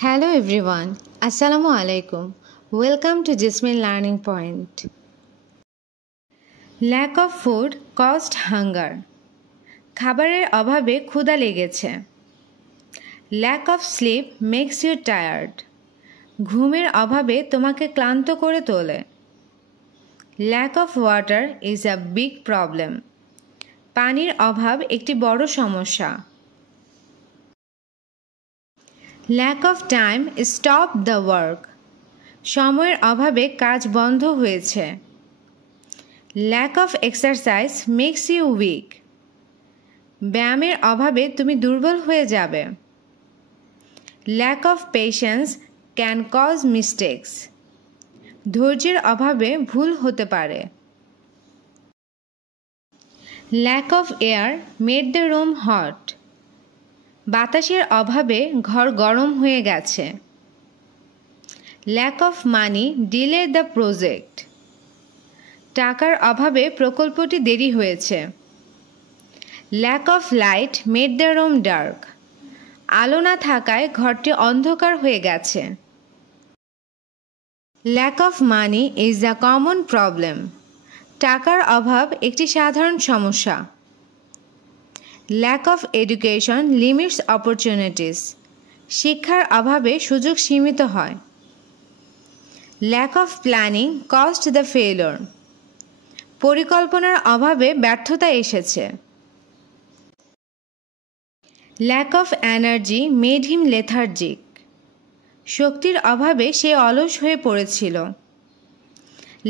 Hello everyone, Assalamu alaikum. Welcome to Jasmine Learning Point. Lack of food caused hunger. খাবারের অভাবে ক্ষুধা লেগেছে। Lack of sleep makes you tired. ঘুমের অভাবে তোমাকে ক্লান্ত করে তোলে। Lack of water is a big problem. পানির অভাব একটি বড় সমস্যা। Lack of time stopped the work. সময়ের অভাবে কাজ বন্ধ হয়েছে। Lack of exercise makes you weak. ব্যায়ামের অভাবে তুমি দুর্বল হয়ে যাবে। Lack of patience can cause mistakes. ধৈর্যের অভাবে ভুল হতে পারে। Lack of air made the room hot. বাতাসের অভাবে ঘর গরম হয়ে গেছে। Lack of money delayed the project. টাকার অভাবে প্রকল্পটি দেরি হয়েছে। Lack of light made the room dark. আলো না থাকায় ঘরটি অন্ধকার হয়ে গেছে। Lack of money is a common problem. টাকার অভাব একটি সাধারণ সমস্যা। Lack of education limits opportunities. শিক্ষার অভাবে সুযোগ সীমিত হয়। Lack of planning caused the failure. পরিকল্পনার অভাবে ব্যর্থতা এসেছে। Lack of energy made him lethargic. শক্তির অভাবে সে অলস হয়ে পড়েছিল।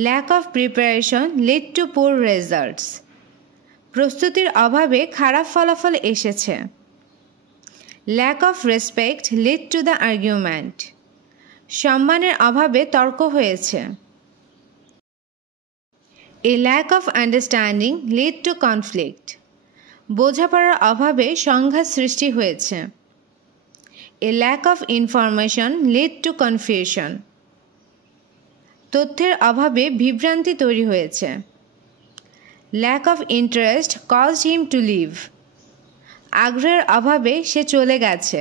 Lack of preparation led to poor results. প্রস্তুতির অভাবে খারাপ ফলাফল এসেছে। Lack of respect led to the argument. সম্মানের অভাবে তর্ক হয়েছে। A lack of understanding led to conflict. বোঝাপড়ার অভাবে সংঘাত সৃষ্টি হয়েছে। A lack of information led to confusion. তথ্যের অভাবে বিভ্রান্তি তৈরি হয়েছে। Lack of interest caused him to leave. আগ্রহের অভাবে সে চলে গেছে।